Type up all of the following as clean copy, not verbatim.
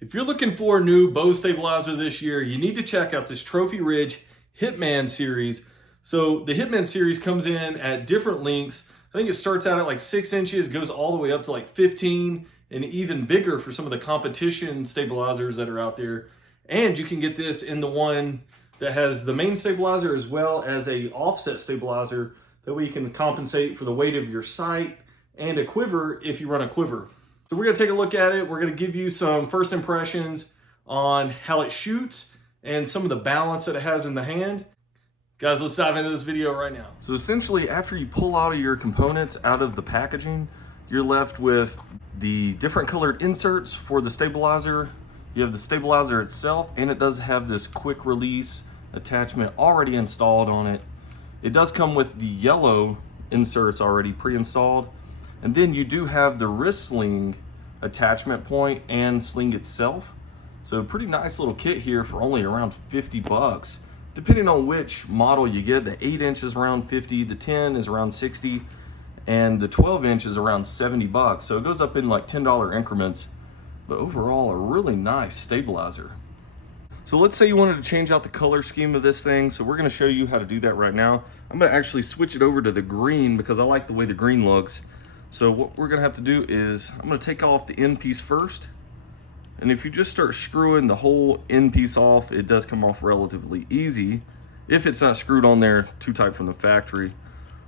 If you're looking for a new bow stabilizer this year, you need to check out this Trophy Ridge Hitman series. So the Hitman series comes in at different lengths. I think it starts out at like 6 inches, goes all the way up to like 15 and even bigger for some of the competition stabilizers that are out there. And you can get this in the one that has the main stabilizer as well as a offset stabilizer. That way you can compensate for the weight of your sight and a quiver if you run a quiver. So we're gonna take a look at it. We're gonna give you some first impressions on how it shoots and some of the balance that it has in the hand. Guys, let's dive into this video right now. So essentially, after you pull out of your components out of the packaging, you're left with the different colored inserts for the stabilizer. You have the stabilizer itself, and it does have this quick release attachment already installed on it. It does come with the yellow inserts already pre-installed. And then you do have the wrist sling attachment point and sling itself. So a pretty nice little kit here for only around 50 bucks. Depending on which model you get, the 8 inch is around 50, the 10 is around 60, and the 12 inch is around 70 bucks. So it goes up in like $10 increments, but overall a really nice stabilizer. So let's say you wanted to change out the color scheme of this thing. So we're gonna show you how to do that right now. I'm gonna actually switch it over to the green because I like the way the green looks. So what we're gonna have to do is, I'm gonna take off the end piece first. And if you just start screwing the whole end piece off, it does come off relatively easy. If it's not screwed on there too tight from the factory.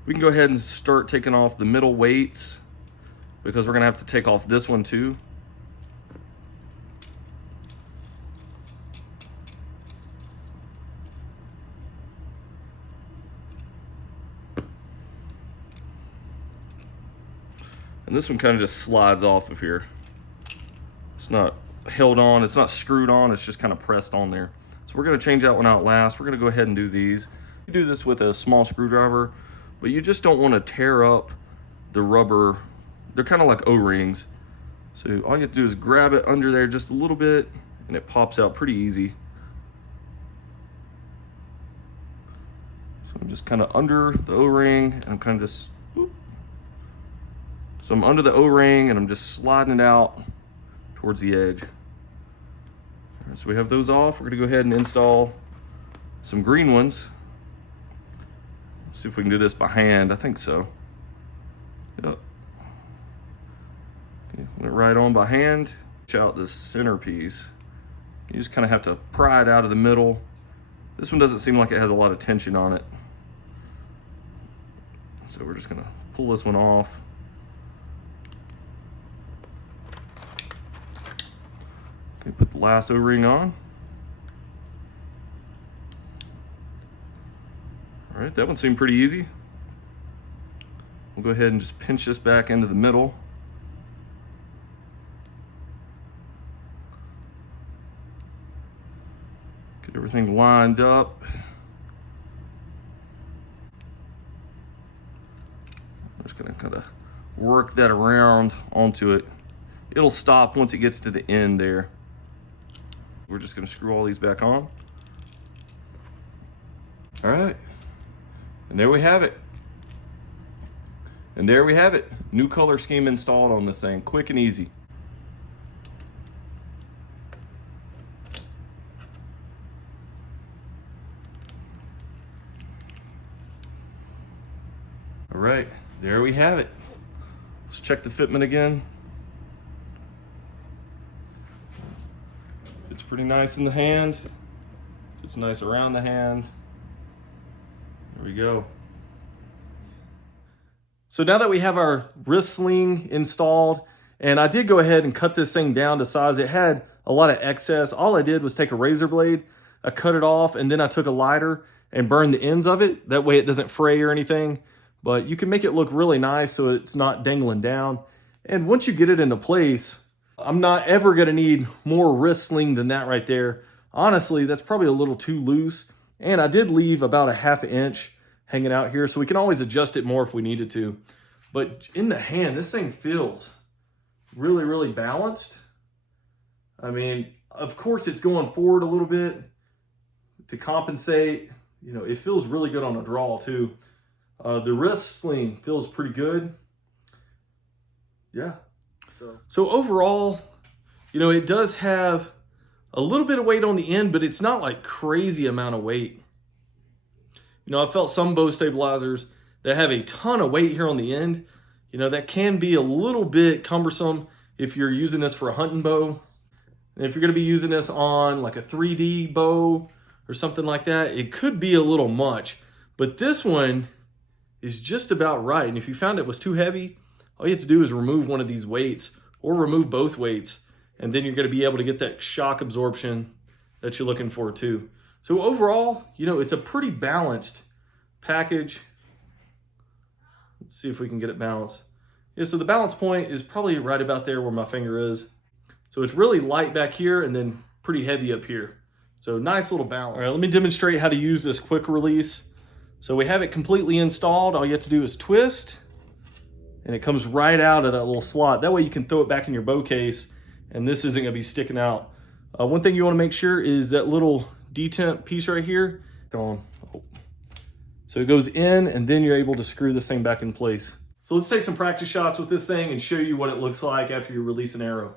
We can go ahead and start taking off the middle weights because we're gonna have to take off this one too. And this one kind of just slides off of here. It's not held on, it's not screwed on, it's just kind of pressed on there. So we're gonna change that one out last. We're gonna go ahead and do these. You do this with a small screwdriver, but you just don't want to tear up the rubber. They're kind of like O-rings. So all you have to do is grab it under there just a little bit and it pops out pretty easy. So I'm just kind of under the O-ring and I'm kind of just, whoop. So I'm under the O-ring and I'm just sliding it out towards the edge. All right, so we have those off. We're gonna go ahead and install some green ones. See if we can do this by hand. I think so. Yep. Okay, went right on by hand. Check out this centerpiece. You just kind of have to pry it out of the middle. This one doesn't seem like it has a lot of tension on it. So we're just gonna pull this one off. Okay, put the last O-ring on. All right, that one seemed pretty easy. We'll go ahead and just pinch this back into the middle. Get everything lined up. I'm just gonna kind of work that around onto it. It'll stop once it gets to the end there. We're just gonna screw all these back on. All right, and there we have it. And there we have it. New color scheme installed on this thing, quick and easy. All right, there we have it. Let's check the fitment again. It's pretty nice in the hand. It's nice around the hand. There we go. So now that we have our wrist sling installed, and I did go ahead and cut this thing down to size. It had a lot of excess. All I did was take a razor blade, I cut it off, and then I took a lighter and burned the ends of it. That way it doesn't fray or anything. But you can make it look really nice so it's not dangling down. And once you get it into place, I'm not ever gonna need more wrist sling than that right there. Honestly, that's probably a little too loose. And I did leave about a ½ inch hanging out here, so we can always adjust it more if we needed to. But in the hand, this thing feels really, really balanced. I mean, of course it's going forward a little bit to compensate. You know, it feels really good on a draw too. The wrist sling feels pretty good. Yeah. So overall, You know, it does have a little bit of weight on the end, but it's not like crazy amount of weight. You know, I felt some bow stabilizers that have a ton of weight here on the end. You know, that can be a little bit cumbersome if you're using this for a hunting bow. And if you're gonna be using this on like a 3D bow or something like that, it could be a little much. But this one is just about right. And if you found it was too heavy, all you have to do is remove one of these weights or remove both weights. And then you're gonna be able to get that shock absorption that you're looking for too. So overall, you know, it's a pretty balanced package. Let's see if we can get it balanced. Yeah, so the balance point is probably right about there where my finger is. So it's really light back here and then pretty heavy up here. So nice little balance. All right, let me demonstrate how to use this quick release. So we have it completely installed. All you have to do is twist and it comes right out of that little slot. That way you can throw it back in your bow case and this isn't gonna be sticking out. One thing you wanna make sure is that little detent piece right here. So it goes in and then you're able to screw this thing back in place. So let's take some practice shots with this thing and show you what it looks like after you release an arrow.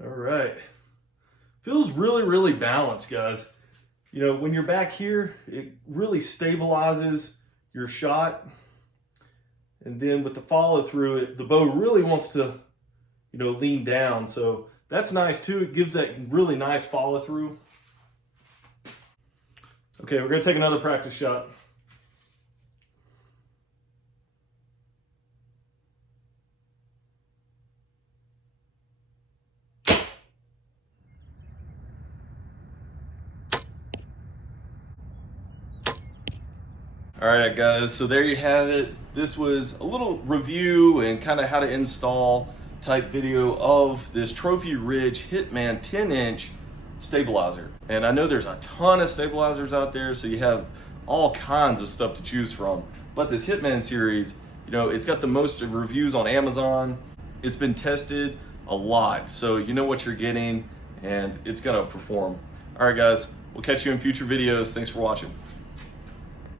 All right. Feels really, really balanced, guys. You know, when you're back here, it really stabilizes your shot. And then with the follow through, the bow really wants to, you know, lean down. So that's nice too. It gives that really nice follow through. Okay, we're gonna take another practice shot. All right, guys, so there you have it. This was a little review and kind of how to install type video of this Trophy Ridge Hitman 10-inch stabilizer. And I know there's a ton of stabilizers out there, so you have all kinds of stuff to choose from. But this Hitman series, you know, it's got the most reviews on Amazon. It's been tested a lot, so you know what you're getting and it's gonna perform. All right, guys, we'll catch you in future videos. Thanks for watching.